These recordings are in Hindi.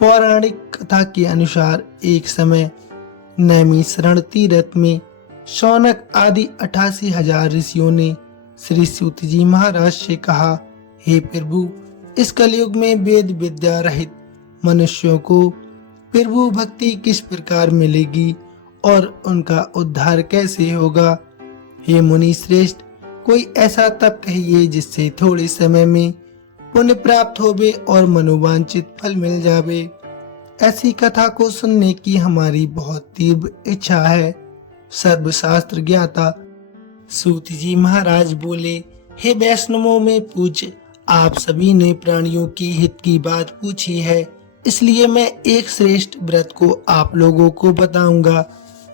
पौराणिक कथा के अनुसार एक समय नैमिषारण्य तीर्थ में शौनक आदि 88,000 ऋषियों ने श्री सूत जी महाराज से कहा, हे प्रभु, इस कलयुग में वेद विद्या रहित मनुष्यों को प्रभु भक्ति किस प्रकार मिलेगी और उनका उद्धार कैसे होगा। हे मुनि श्रेष्ठ, कोई ऐसा तप कहिए जिससे थोड़े समय में पुण्य प्राप्त होवे और मनोवांछित फल मिल जावे। ऐसी कथा को सुनने की हमारी बहुत तीव्र इच्छा है। सर्वशास्त्र ज्ञाता सूत जी महाराज बोले, हे वैष्णवों में पूज्य, आप सभी ने प्राणियों की हित की बात पूछी है, इसलिए मैं एक श्रेष्ठ व्रत को आप लोगों को बताऊंगा,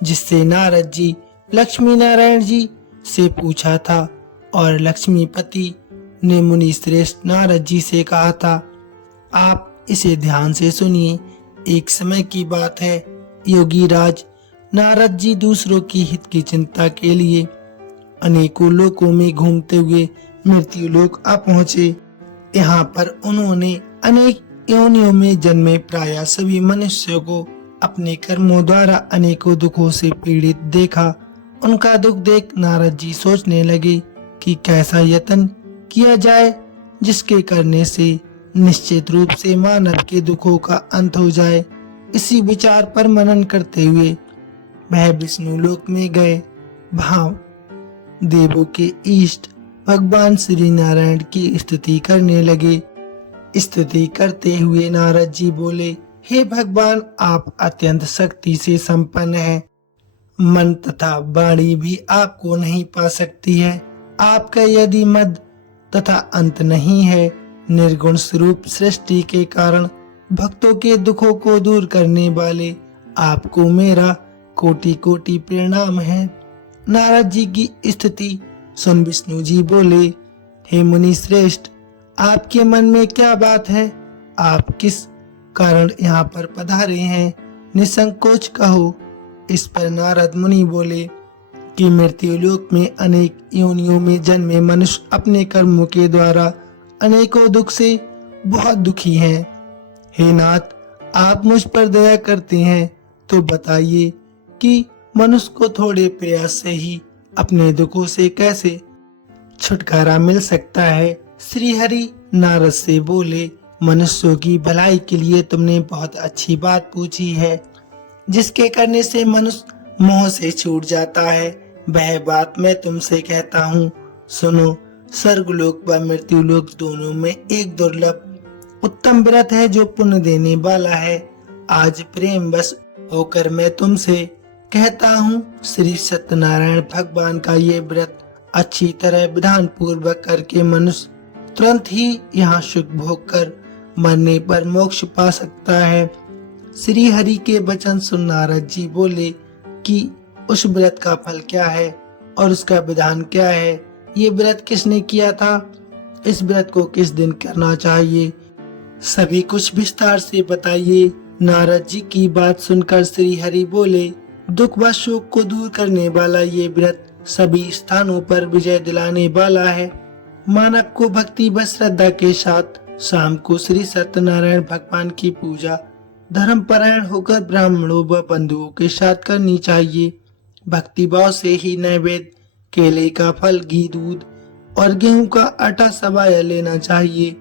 जिससे नारद जी लक्ष्मी नारायण जी से पूछा था और लक्ष्मीपति ने मुनि श्रेष्ठ नारद जी से कहा था। आप इसे ध्यान से सुनिए। एक समय की बात है, योगी राज नारद जी दूसरों की हित की चिंता के लिए अनेकों लोकों में घूमते हुए मृत्यु लोक आ पहुँचे। यहाँ पर उन्होंने अनेक योनियों में जन्मे प्राय सभी मनुष्यों को अपने कर्मों द्वारा अनेकों दुखों से पीड़ित देखा। उनका दुख देख नारद जी सोचने लगे कि कैसा यत्न किया जाए जिसके करने से निश्चित रूप से मानव के दुखों का अंत हो जाए। इसी विचार पर मनन करते हुए वह विष्णु लोक में गए। वहां देवों के इष्ट भगवान श्री नारायण की स्तुति करने लगे। स्तुति करते हुए नारद जी बोले, हे भगवान, आप अत्यंत शक्ति से संपन्न हैं। मन तथा वाणी भी आपको नहीं पा सकती है। आपका यदि मद तथा अंत नहीं है। निर्गुण स्वरूप सृष्टि के कारण भक्तों के दुखों को दूर करने वाले आपको मेरा कोटि कोटि प्रणाम है। नारद जी की स्थिति सुन विष्णु जी बोले, हे मुनि श्रेष्ठ, आपके मन में क्या बात है? आप किस कारण यहाँ पर पधारे हैं? निसंकोच कहो। इस पर नारद मुनि बोले कि मृत्यु लोक में अनेक योनियों में जन्मे मनुष्य अपने कर्मों के द्वारा अनेकों दुख से बहुत दुखी हैं। हे नाथ, आप मुझ पर दया करते हैं तो बताइए कि मनुष्य को थोड़े प्रयास से ही अपने दुखों से कैसे छुटकारा मिल सकता है। श्री हरि नारद से बोले, मनुष्यों की भलाई के लिए तुमने बहुत अच्छी बात पूछी है, जिसके करने से मनुष्य मोह से छूट जाता है। वह बात मैं तुमसे कहता हूँ, सुनो। स्वर्गलोक व मृत्युलोक दोनों में एक दुर्लभ उत्तम व्रत है जो पुण्य देने वाला है। आज प्रेम बस होकर मैं तुमसे कहता हूँ, श्री सत्यनारायण भगवान का ये व्रत अच्छी तरह विधान पूर्वक करके मनुष्य तुरंत ही यहाँ सुख भोग कर मरने पर मोक्ष पा सकता है। श्री हरि के वचन सुन नारद जी बोले कि उस व्रत का फल क्या है और उसका विधान क्या है? ये व्रत किसने किया था? इस व्रत को किस दिन करना चाहिए? सभी कुछ विस्तार से बताइए। नारद जी की बात सुनकर श्री हरि बोले, दुख व शोक को दूर करने वाला ये व्रत सभी स्थानों पर विजय दिलाने वाला है। मानव को भक्ति व श्रद्धा के साथ शाम को श्री सत्यनारायण भगवान की पूजा धर्म परायण होकर ब्राह्मणों व बंधुओं के साथ करनी चाहिए। भक्ति भाव से ही नैवेद्य केले का फल, घी, दूध और गेहूं का आटा सवाया लेना चाहिए।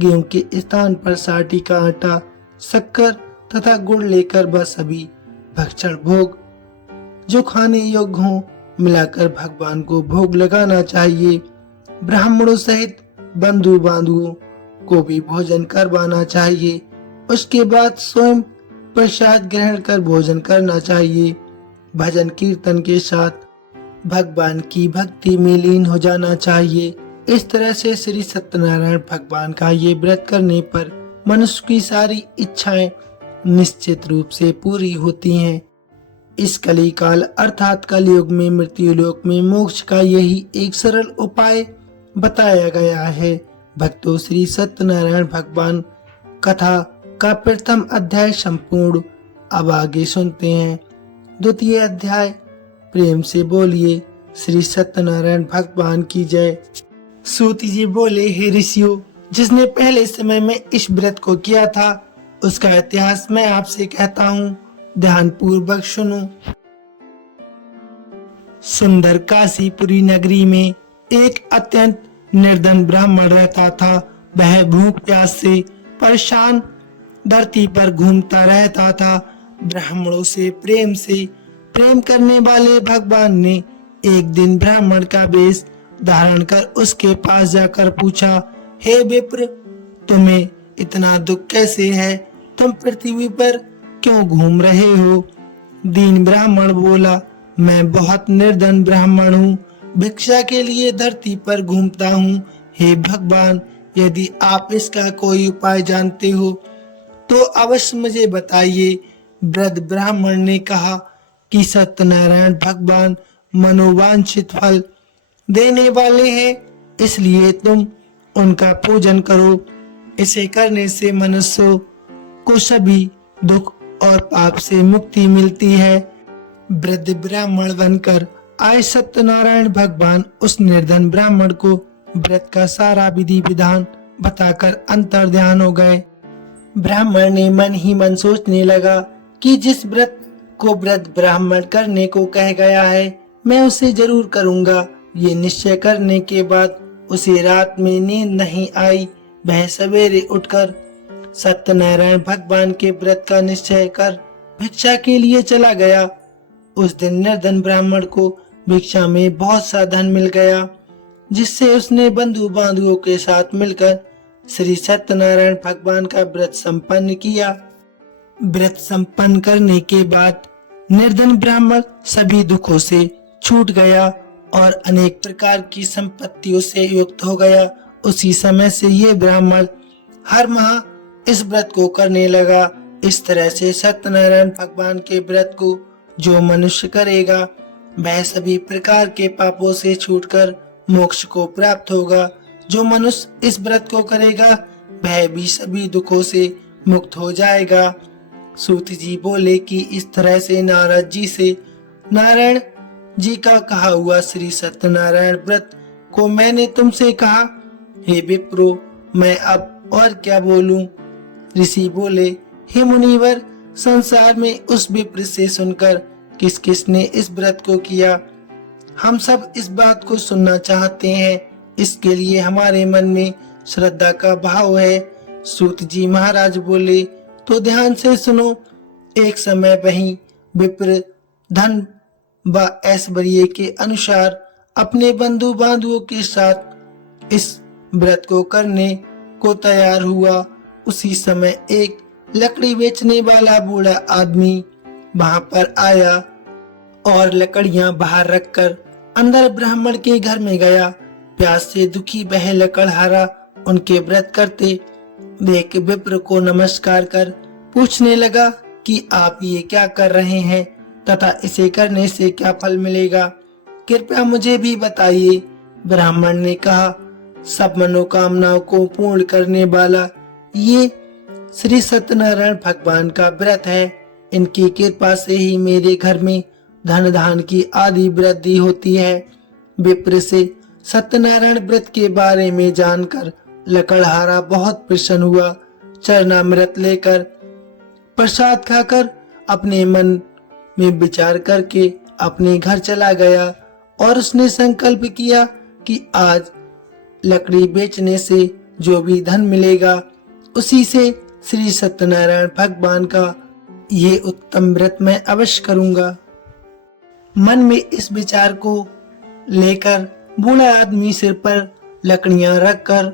गेहूं के स्थान पर साठी का आटा, शक्कर तथा गुड़ लेकर वह सभी भक्षण भोग जो खाने योग्य हों मिलाकर भगवान को भोग लगाना चाहिए। ब्राह्मणों सहित बंधु बांधुओं को भी भोजन करवाना चाहिए। उसके बाद स्वयं प्रसाद ग्रहण कर भोजन करना चाहिए। भजन कीर्तन के साथ भगवान की भक्ति में लीन हो जाना चाहिए। इस तरह से श्री सत्यनारायण भगवान का ये व्रत करने पर मनुष्य की सारी इच्छाएं निश्चित रूप से पूरी होती हैं। इस कली काल अर्थात कलयुग में मृत्यु लोक में मोक्ष का यही एक सरल उपाय बताया गया है। भक्तों, श्री सत्यनारायण भगवान कथा का प्रथम अध्याय संपूर्ण अब आगे सुनते हैं। द्वितीय अध्याय, प्रेम से बोलिए श्री सत्यनारायण भगवान की जय। सूत जी बोले, हे ऋषियों, जिसने पहले समय में इस व्रत को किया था उसका इतिहास मैं आपसे कहता हूँ, ध्यान पूर्वक सुनो। सुंदर काशीपुरी नगरी में एक अत्यंत निर्धन ब्राह्मण रहता था। वह भूख प्यास से परेशान धरती पर घूमता रहता था। ब्राह्मणों से प्रेम करने वाले भगवान ने एक दिन ब्राह्मण का वेश धारण कर उसके पास जाकर पूछा, हे विप्र, तुम्हें इतना दुख कैसे है? तुम पृथ्वी पर क्यों घूम रहे हो? दीन ब्राह्मण बोला, मैं बहुत निर्धन ब्राह्मण हूँ, भिक्षा के लिए धरती पर घूमता हूँ। हे भगवान, यदि आप इसका कोई उपाय जानते हो तो अवश्य मुझे बताइए। वृद्ध ब्राह्मण ने कहा कि सत्यनारायण भगवान मनोवांछित फल देने वाले हैं, इसलिए तुम उनका पूजन करो। इसे करने से मनुष्य को सभी दुख और पाप से मुक्ति मिलती है। वृद्ध ब्राह्मण बनकर आए सत्यनारायण भगवान उस निर्धन ब्राह्मण को व्रत का सारा विधि विधान बताकर अंतर्ध्यान हो गए। ब्राह्मण ने मन ही मन सोचने लगा कि जिस व्रत को वृद्ध ब्राह्मण करने को कह गया है, मैं उसे जरूर करूंगा। ये निश्चय करने के बाद उसे रात में नींद नहीं आई। वह सवेरे उठकर सत्यनारायण भगवान के व्रत का निश्चय कर भिक्षा के लिए चला गया। उस दिन निर्धन ब्राह्मण को भिक्षा में बहुत सा धन मिल गया, जिससे उसने बंधु बांधुओं के साथ मिलकर श्री सत्यनारायण भगवान का व्रत संपन्न किया। व्रत संपन्न करने के बाद निर्धन ब्राह्मण सभी दुखों से छूट गया और अनेक प्रकार की संपत्तियों से युक्त हो गया। उसी समय से ये ब्राह्मण हर माह इस व्रत को करने लगा। इस तरह से सत्यनारायण भगवान के व्रत को जो मनुष्य करेगा, वह सभी प्रकार के पापों से छूटकर मोक्ष को प्राप्त होगा। जो मनुष्य इस व्रत को करेगा, वह भी सभी दुखों से मुक्त हो जाएगा। सूत जी बोले कि इस तरह से नारद जी से नारायण जी का कहा हुआ श्री सत्यनारायण व्रत को मैंने तुमसे कहा। हे विप्रो, मैं अब और क्या बोलूं? ऋषि बोले, हे मुनिवर, संसार में उस विप्र से सुनकर किस किस ने इस व्रत को किया, हम सब इस बात को सुनना चाहते हैं। इसके लिए हमारे मन में श्रद्धा का भाव है। सूत जी महाराज बोले, तो ध्यान से सुनो। एक समय वहीं विप्र धन व ऐश्वर्य के अनुसार अपने बंधु बांधुओं के साथ इस व्रत को करने को तैयार हुआ। उसी समय एक लकड़ी बेचने वाला बूढ़ा आदमी वहां पर आया और लकड़ियां बाहर रखकर अंदर ब्राह्मण के घर में गया। प्यास से दुखी वह लकड़हारा उनके व्रत करते देख विप्र को नमस्कार कर पूछने लगा कि आप ये क्या कर रहे हैं तथा इसे करने से क्या फल मिलेगा, कृपया मुझे भी बताइए। ब्राह्मण ने कहा, सब मनोकामनाओं को पूर्ण करने वाला ये श्री सत्यनारायण भगवान का व्रत है। इनकी कृपा से ही मेरे घर में धन धान की आदि वृद्धि होती है। विप्र से सत्यनारायण व्रत के बारे में जानकर लकड़हारा बहुत प्रसन्न हुआ। चरणामृत लेकर प्रसाद खाकर अपने मन में विचार करके अपने घर चला गया और उसने संकल्प किया कि आज लकड़ी बेचने से जो भी धन मिलेगा उसी से श्री सत्यनारायण भगवान का ये उत्तम व्रत मैं अवश्य करूंगा। मन में इस विचार को लेकर बूढ़ा आदमी सिर पर लकड़ियां रखकर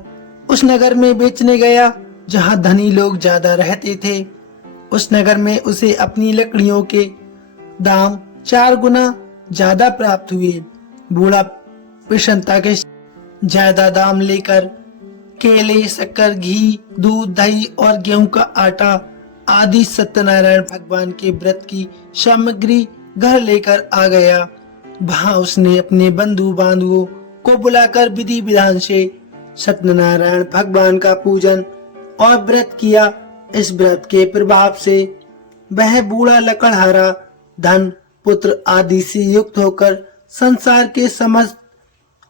उस नगर में बेचने गया जहां धनी लोग ज्यादा रहते थे। उस नगर में उसे अपनी लकड़ियों के दाम 4 गुना ज्यादा प्राप्त हुए। बूढ़ा प्रसन्नता के ज्यादा दाम लेकर केले, शक्कर, घी, दूध, दही और गेहूं का आटा आदि सत्यनारायण भगवान के व्रत की सामग्री घर लेकर आ गया। वहां उसने अपने बंधु बांधुओं को बुलाकर विधि विधान से सत्यनारायण भगवान का पूजन और व्रत किया। इस व्रत के प्रभाव से वह बूढ़ा लकड़हारा धन, पुत्र आदि से युक्त होकर संसार के समस्त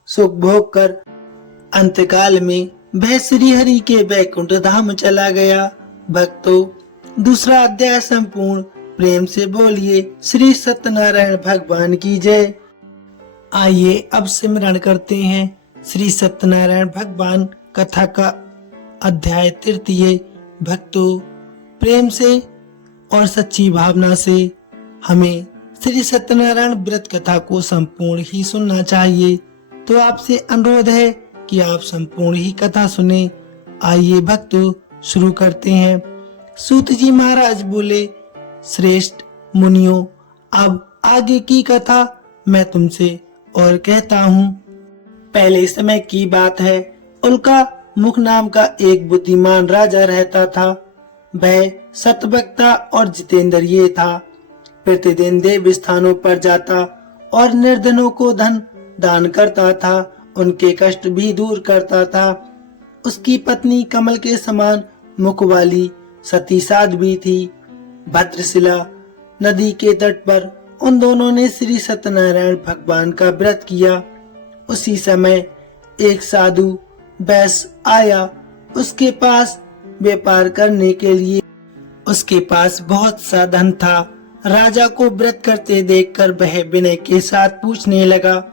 सुख भोग कर अंतकाल में वह श्री हरि के वैकुंठ धाम चला गया। भक्तों, दूसरा अध्याय संपूर्ण प्रेम से बोलिए श्री सत्यनारायण भगवान की जय। आइए अब सिमरण करते हैं श्री सत्यनारायण भगवान कथा का अध्याय तृतीय। भक्तों, प्रेम से और सच्ची भावना से हमें श्री सत्यनारायण व्रत कथा को संपूर्ण ही सुनना चाहिए। तो आपसे अनुरोध है कि आप संपूर्ण ही कथा सुने। आइए भक्तों, शुरू करते हैं। सूत जी महाराज बोले, श्रेष्ठ मुनियों, अब आगे की कथा मैं तुमसे और कहता हूँ। पहले समय की बात है, उल्का मुख नाम का एक बुद्धिमान राजा रहता था। वह सतवक्ता और जितेंद्रिय था। प्रतिदिन देव स्थानों पर जाता और निर्धनों को धन दान करता था, उनके कष्ट भी दूर करता था। उसकी पत्नी कमल के समान मुख वाली सती साध्वी थी। भद्रशिला नदी के तट पर उन दोनों ने श्री सत्यनारायण भगवान का व्रत किया। उसी समय एक साधु वैश्य आया उसके पास व्यापार करने के लिए। उसके पास बहुत सा धन था। राजा को व्रत करते देखकर वह विनय के साथ पूछने लगा,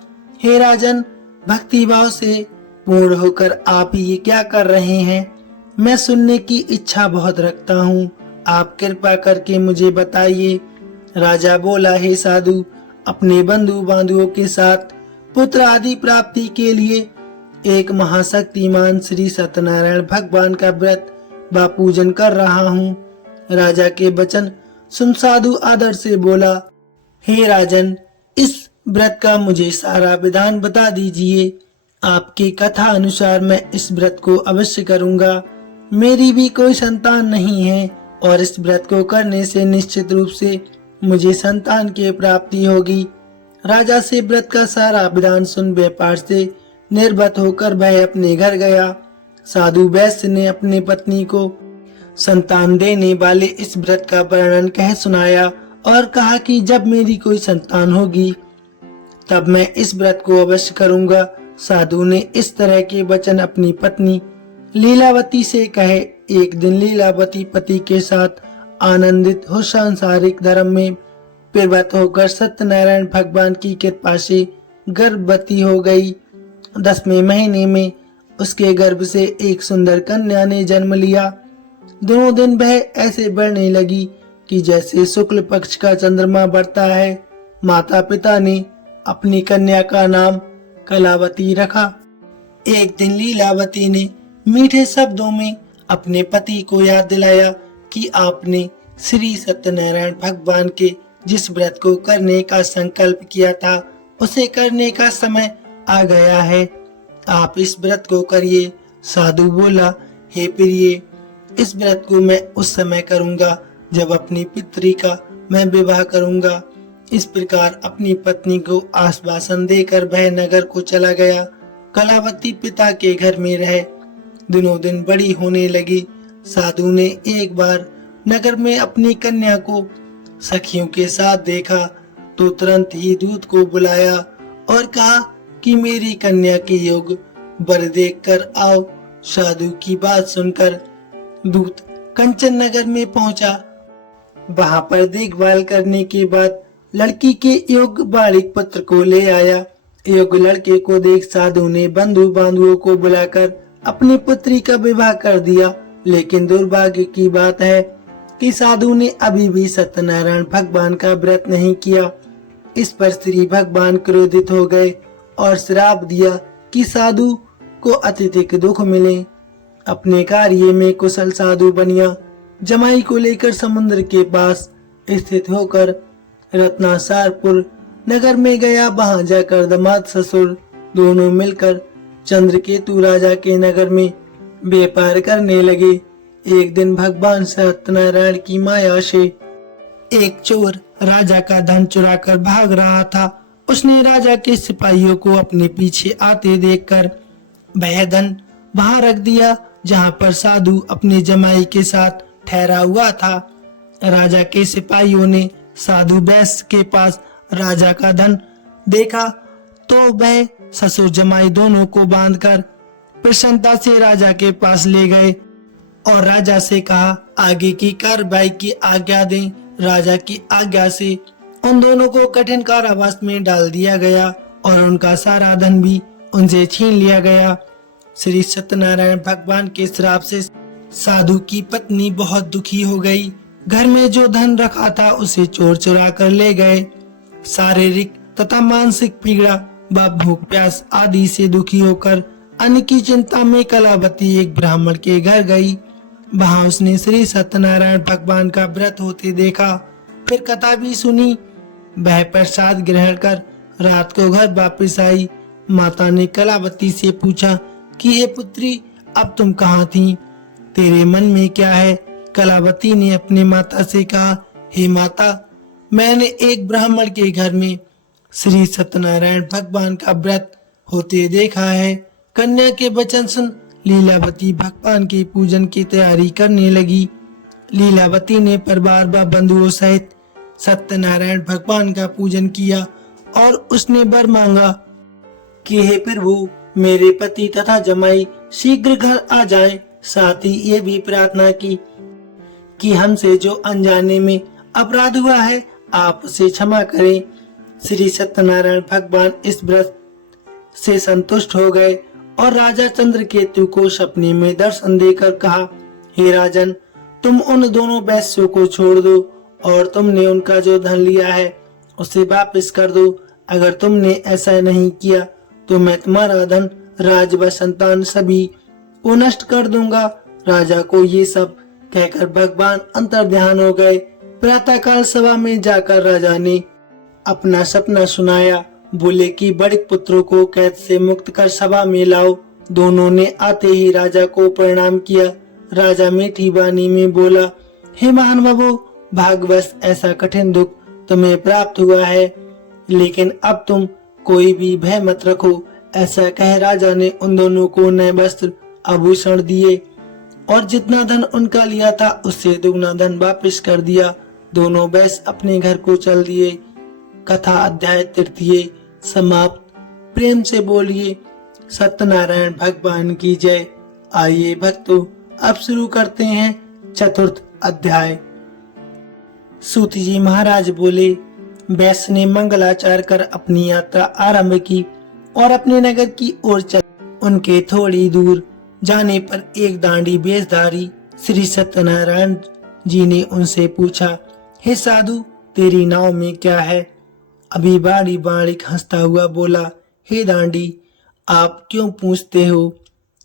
हे राजन, भक्ति भाव से पूर्ण होकर आप ये क्या कर रहे हैं? मैं सुनने की इच्छा बहुत रखता हूँ, आप कृपा करके मुझे बताइए। राजा बोला, हे साधु, अपने बंधु बांधवों के साथ पुत्र आदि प्राप्ति के लिए एक महाशक्तिमान श्री सत्यनारायण भगवान का व्रत व पूजन कर रहा हूँ। राजा के वचन सुन साधु आदर से बोला, हे राजन, इस व्रत का मुझे सारा विधान बता दीजिए। आपकी कथा अनुसार मैं इस व्रत को अवश्य करूंगा। मेरी भी कोई संतान नहीं है और इस व्रत को करने से निश्चित रूप से मुझे संतान की प्राप्ति होगी। राजा से व्रत का सारा विधान सुन व्यापार से निर्भत होकर वह अपने घर गया। साधु वैश्य ने अपनी पत्नी को संतान देने वाले इस व्रत का वर्णन कह सुनाया और कहा कि जब मेरी कोई संतान होगी तब मैं इस व्रत को अवश्य करूंगा। साधु ने इस तरह के वचन अपनी पत्नी लीलावती से कहे। एक दिन लीलावती पति के साथ आनंदित हो सांसारिक धर्म में प्रवृत्त होकर सत्यनारायण भगवान की कृपा से गर्भवती हो गई। 10वें महीने में उसके गर्भ से एक सुंदर कन्या ने जन्म लिया। दोनों दिन वह ऐसे बढ़ने लगी कि जैसे शुक्ल पक्ष का चंद्रमा बढ़ता है। माता पिता ने अपनी कन्या का नाम कलावती रखा। एक दिन लीलावती ने मीठे शब्दों में अपने पति को याद दिलाया कि आपने श्री सत्यनारायण भगवान के जिस व्रत को करने का संकल्प किया था उसे करने का समय आ गया है। आप इस व्रत को करिए। साधु बोला, हे प्रिय, इस व्रत को मैं उस समय करूंगा जब अपनी पुत्री का मैं विवाह करूंगा। इस प्रकार अपनी पत्नी को आश्वासन देकर वह नगर को चला गया। कलावती पिता के घर में रहे। दिनों दिन बड़ी होने लगी। साधु ने एक बार नगर में अपनी कन्या को सखियों के साथ देखा तो तुरंत ही दूत को बुलाया और कहा कि मेरी कन्या के योग वर देखकर आओ। साधु की बात सुनकर दूत कंचन नगर में पहुंचा। वहां पर देखभाल करने के बाद लड़की के योग्य बालिक पुत्र को ले आया। योग्य लड़के को देख साधु ने बंधु बांधवों को बुलाकर अपनी पुत्री का विवाह कर दिया। लेकिन दुर्भाग्य की बात है कि साधु ने अभी भी सत्यनारायण भगवान का व्रत नहीं किया। इस पर श्री भगवान क्रोधित हो गए और श्राप दिया कि साधु को अत्यधिक दुख मिले। अपने कार्य में कुशल साधु बनिया जमाई को लेकर समुद्र के पास स्थित होकर रत्नासारपुर नगर में गया। वहां जाकर दामाद ससुर दोनों मिलकर चंद्रकेतु राजा के नगर में व्यापार करने लगे। एक दिन भगवान सत्यनारायण की माया से एक चोर राजा का धन चुराकर भाग रहा था। उसने राजा के सिपाहियों को अपने पीछे आते देखकर वह धन वहां रख दिया जहां पर साधु अपने जमाई के साथ ठहरा हुआ था। राजा के सिपाहियों ने साधु वैश्य के पास राजा का धन देखा तो वह ससुर जमाई दोनों को बांधकर प्रसन्नता से राजा के पास ले गए। और राजा से कहा, आगे की कार्रवाई की आज्ञा दें। राजा की आज्ञा से उन दोनों को कठिन कारावास में डाल दिया गया और उनका सारा धन भी उनसे छीन लिया गया। श्री सत्यनारायण भगवान के श्राप से साधु की पत्नी बहुत दुखी हो गई। घर में जो धन रखा था उसे चोर चुरा कर ले गए। शारीरिक तथा मानसिक पीड़ा व भूख प्यास आदि से दुखी होकर अन्न की चिंता में कलावती एक ब्राह्मण के घर गई। वहां उसने श्री सत्यनारायण भगवान का व्रत होते देखा, फिर कथा भी सुनी। वह प्रसाद ग्रहण कर रात को घर वापस आई। माता ने कलावती से पूछा कि हे पुत्री, अब तुम कहाँ थी? तेरे मन में क्या है? कलावती ने अपने माता से कहा, हे माता, मैंने एक ब्राह्मण के घर में श्री सत्यनारायण भगवान का व्रत होते देखा है। कन्या के वचन सुन लीलावती भगवान के पूजन की तैयारी करने लगी। लीलावती ने परिवार व बंधुओं सहित सत्यनारायण भगवान का पूजन किया और उसने वर मांगा कि हे प्रभु, मेरे पति तथा जमाई शीघ्र घर आ जाएं। साथ ही ये भी प्रार्थना की कि हमसे जो अनजाने में अपराध हुआ है आप उसे क्षमा करें। श्री सत्यनारायण भगवान इस व्रत से संतुष्ट हो गए और राजा चंद्रकेतु को सपने में दर्शन देकर कहा, हे राजन, तुम उन दोनों वैश्यों को छोड़ दो और तुमने उनका जो धन लिया है उसे वापस कर दो। अगर तुमने ऐसा नहीं किया तो मैं तुम्हारा धन, राज व संतान सभी को नष्ट कर दूंगा। राजा को ये सब कहकर भगवान अंतर्ध्यान हो गए। प्रातःकाल सभा में जाकर राजा ने अपना सपना सुनाया। बोले कि बड़े पुत्रों को कैद से मुक्त कर सभा में लाओ। दोनों ने आते ही राजा को प्रणाम किया। राजा मीठी वाणी में बोला, हे महानुभावों, भाग्यवश ऐसा कठिन दुख तुम्हें प्राप्त हुआ है, लेकिन अब तुम कोई भी भय मत रखो। ऐसा कह राजा ने उन दोनों को नए वस्त्र आभूषण दिए और जितना धन उनका लिया था उससे दुगना धन वापस कर दिया। दोनों वैश्य अपने घर को चल दिए। कथा अध्याय तृतीय समाप्त। प्रेम से बोलिए सत्यनारायण भगवान की जय। आइए भक्तों, अब शुरू करते हैं चतुर्थ अध्याय। सूत जी महाराज बोले, वैश्य ने मंगलाचार कर अपनी यात्रा आरंभ की और अपने नगर की ओर चल। उनके थोड़ी दूर जाने पर एक दांडी वेशधारी श्री सत्यनारायण जी ने उनसे पूछा, हे साधु, तेरी नाव में क्या है? अभी बाड़ी बाड़िक हंसता हुआ बोला, हे दांडी, आप क्यों पूछते हो?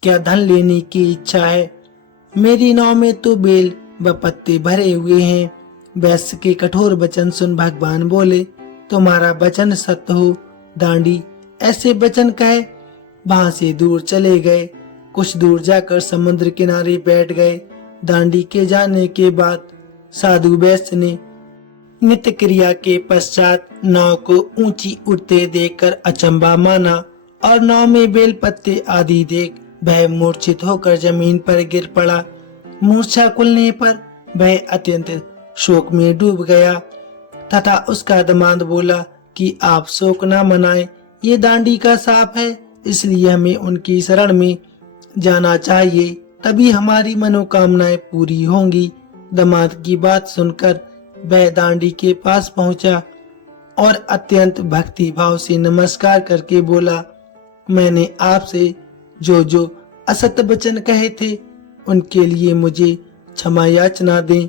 क्या धन लेने की इच्छा है? मेरी नाव में तो बेल व पत्ते भरे हुए हैं। वैश्य के कठोर वचन सुन भगवान बोले, तुम्हारा वचन सत्य हो दांडी। ऐसे वचन कहे वहां से दूर चले गए। कुछ दूर जाकर समुद्र किनारे बैठ गए। दांडी के जाने के बाद साधु वैश्य ने नित्य क्रिया के पश्चात नाव को ऊंची उड़ते देखकर अचंभा माना और नाव में बेल पत्ते आदि देख वह मूर्छित होकर जमीन पर गिर पड़ा। मूर्छा खुलने पर वह अत्यंत शोक में डूब गया तथा उसका दामाद बोला कि आप शोक न मनाएं, ये दांडी का शाप है, इसलिए हमें उनकी शरण में जाना चाहिए, तभी हमारी मनोकामनाएं पूरी होंगी। दामाद की बात सुनकर वह दांडी के पास पहुंचा और अत्यंत भक्ति भाव से नमस्कार करके बोला, मैंने आपसे जो जो असत्य वचन कहे थे उनके लिए मुझे क्षमा याचना दें।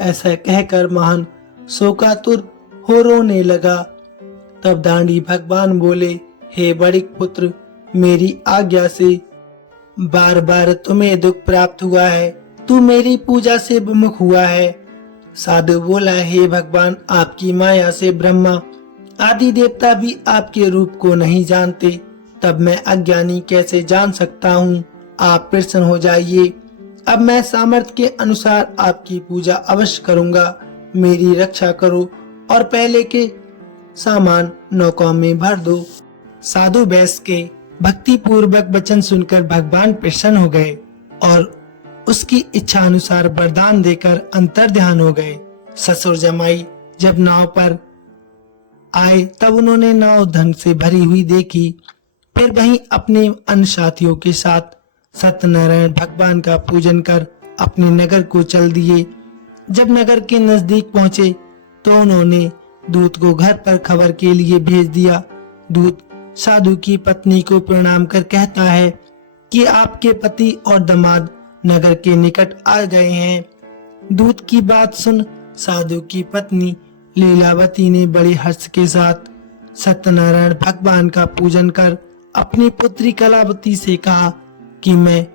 ऐसा कहकर महान शोकातुर हो रोने लगा। तब दांडी भगवान बोले, हे बड़े पुत्र, मेरी आज्ञा से बार बार तुम्हें दुख प्राप्त हुआ है, तू मेरी पूजा से विमुख हुआ है। साधु बोला, हे भगवान, आपकी माया से ब्रह्मा आदि देवता भी आपके रूप को नहीं जानते, तब मैं अज्ञानी कैसे जान सकता हूँ? आप प्रसन्न हो जाइए। अब मैं सामर्थ्य के अनुसार आपकी पूजा अवश्य करूँगा। मेरी रक्षा करो और पहले के सामान नौका में भर दो। साधु वैश्य के भक्ति पूर्वक वचन सुनकर भगवान प्रसन्न हो गए और उसकी इच्छा अनुसार वरदान देकर अंतर्ध्यान हो गए। ससुर जमाई जब नाव पर आए तब उन्होंने नाव धन से भरी हुई देखी। फिर वहीं अपने अन्य साथियों के साथ सत्यनारायण भगवान का पूजन कर अपने नगर को चल दिए। जब नगर के नजदीक पहुंचे तो उन्होंने दूत को घर पर खबर के लिए भेज दिया। दूत साधु की पत्नी को प्रणाम कर कहता है कि आपके पति और दामाद नगर के निकट आ गए हैं। दूत की बात सुन साधु की पत्नी लीलावती ने बड़े हर्ष के साथ सत्यनारायण भगवान का पूजन कर अपनी पुत्री कलावती से कहा कि मैं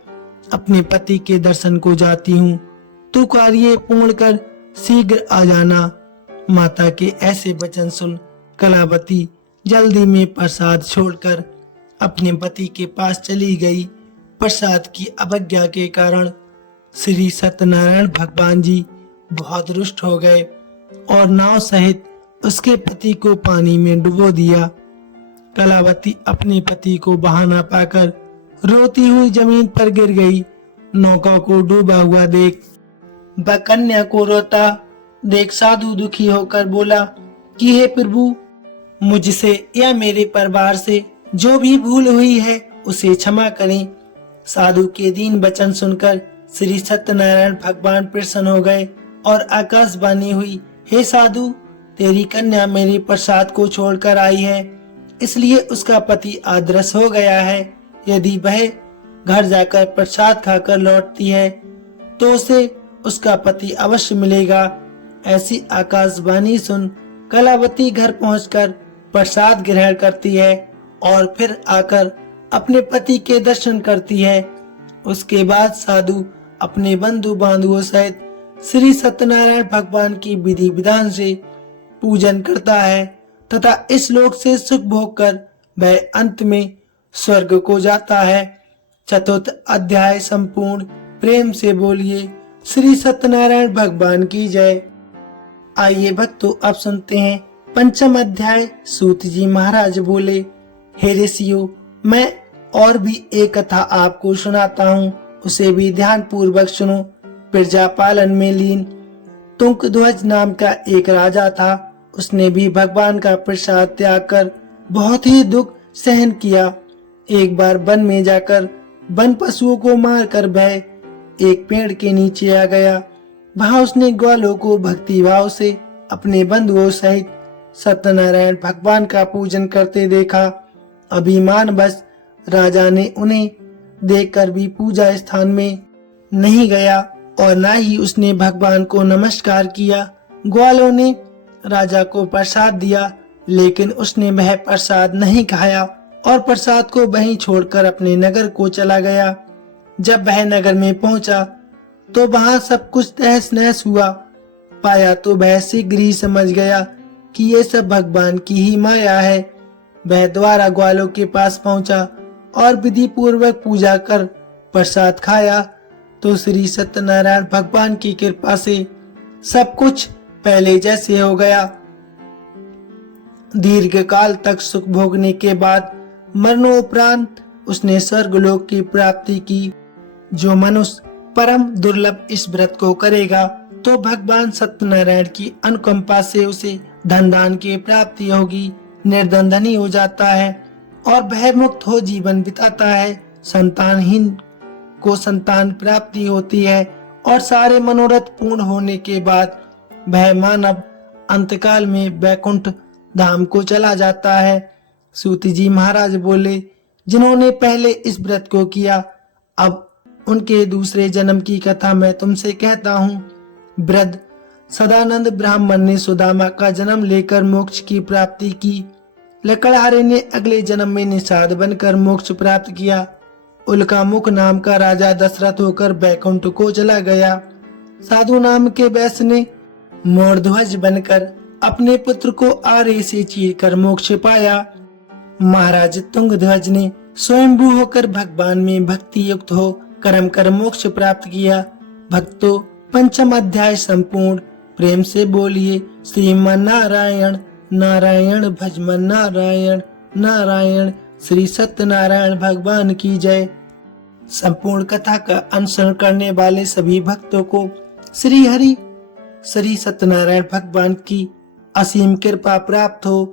अपने पति के दर्शन को जाती हूँ, तू कार्य पूर्ण कर शीघ्र आ जाना। माता के ऐसे वचन सुन कलावती जल्दी में प्रसाद छोड़कर अपने पति के पास चली गई। प्रसाद की अवज्ञा के कारण श्री सत्यनारायण भगवान जी बहुत रुष्ट हो गए और नाव सहित उसके पति को पानी में डुबो दिया। कलावती अपने पति को बहाना पाकर रोती हुई जमीन पर गिर गई। नौका को डूबा हुआ देख वह कन्या को रोता देख साधु दुखी होकर बोला कि हे प्रभु, मुझसे या मेरे परिवार से जो भी भूल हुई है उसे क्षमा करें। साधु के दीन वचन सुनकर श्री सत्यनारायण भगवान प्रसन्न हो गए और आकाशवाणी हुई, हे साधु, तेरी कन्या मेरे प्रसाद को छोड़कर आई है, इसलिए उसका पति अदृश्य हो गया है। यदि वह घर जाकर प्रसाद खाकर लौटती है तो उसे उसका पति अवश्य मिलेगा। ऐसी आकाशवाणी सुन कलावती घर पहुंचकर प्रसाद ग्रहण करती है और फिर आकर अपने पति के दर्शन करती है। उसके बाद साधु अपने बंधु बांधुओं सहित श्री सत्यनारायण भगवान की विधि विधान से पूजन करता है तथा इस लोक से सुख भोग कर वह अंत में स्वर्ग को जाता है। चतुर्थ अध्याय संपूर्ण। प्रेम से बोलिए श्री सत्यनारायण भगवान की जय। आइए भक्तों, अब सुनते हैं पंचम अध्याय। सूत जी महाराज बोले, हे ऋषियों, मैं और भी एक कथा आपको सुनाता हूँ, उसे भी ध्यान पूर्वक सुनो। प्रजा पालन में लीन तुंगध्वज नाम का एक राजा था। उसने भी भगवान का प्रसाद त्याग कर बहुत ही दुख सहन किया। एक बार वन में जाकर वन पशुओं को मारकर वह एक पेड़ के नीचे आ गया। वहां उसने ग्वालों को भक्ति भाव से अपने बंधुओं सहित सत्यनारायण भगवान का पूजन करते देखा। अभिमान बस राजा ने उन्हें देखकर भी पूजा स्थान में नहीं गया और न ही उसने भगवान को नमस्कार किया। ग्वालों ने राजा को प्रसाद दिया, लेकिन उसने वह प्रसाद नहीं खाया और प्रसाद को वहीं छोड़कर अपने नगर को चला गया। जब वह नगर में पहुंचा तो वहां सब कुछ तहस नहस हुआ। पाया तो वह शीघ्र ही समझ गया कि ये सब भगवान की ही माया है। वह द्वारा ग्वालों के पास पहुंचा और विधि पूर्वक पूजा कर प्रसाद खाया तो श्री सत्यनारायण भगवान की कृपा से सब कुछ पहले जैसे हो गया। दीर्घ काल तक सुख भोगने के बाद मरणोपरांत उसने स्वर्गलोक की प्राप्ति की। जो मनुष्य परम दुर्लभ इस व्रत को करेगा तो भगवान सत्यनारायण की अनुकंपा से उसे धन दान की प्राप्ति होगी। निर्धन धनी हो जाता है और भय मुक्त हो जीवन बिताता है। संतानहीन को संतान प्राप्ति होती है और सारे मनोरथ पूर्ण होने के बाद वह मानव अंतकाल में वैकुंठ धाम को चला जाता है। सूत जी महाराज बोले, जिन्होंने पहले इस व्रत को किया, अब उनके दूसरे जन्म की कथा मैं तुमसे कहता हूँ। वृद्ध सदानंद ब्राह्मण ने सुदामा का जन्म लेकर मोक्ष की प्राप्ति की। लकड़हारे ने अगले जन्म में निषाद बनकर मोक्ष प्राप्त किया। उल्का मुख नाम का राजा दशरथ होकर बैकुंठ को चला गया। साधु नाम के वैश्य ने मोरध्वज बनकर अपने पुत्र को आरे से चीरकर मोक्ष पाया। महाराज तुंगध्वज ने स्वयंभू होकर भगवान में भक्ति युक्त हो कर्म कर मोक्ष प्राप्त किया। भक्तों, पंचम अध्याय संपूर्ण। प्रेम से बोलिए श्रीमन नारायण नारायण भजमन नारायण नारायण। श्री सत्यनारायण भगवान की जय। संपूर्ण कथा का अनुसरण करने वाले सभी भक्तों को श्री हरि श्री सत्यनारायण भगवान की असीम कृपा प्राप्त हो।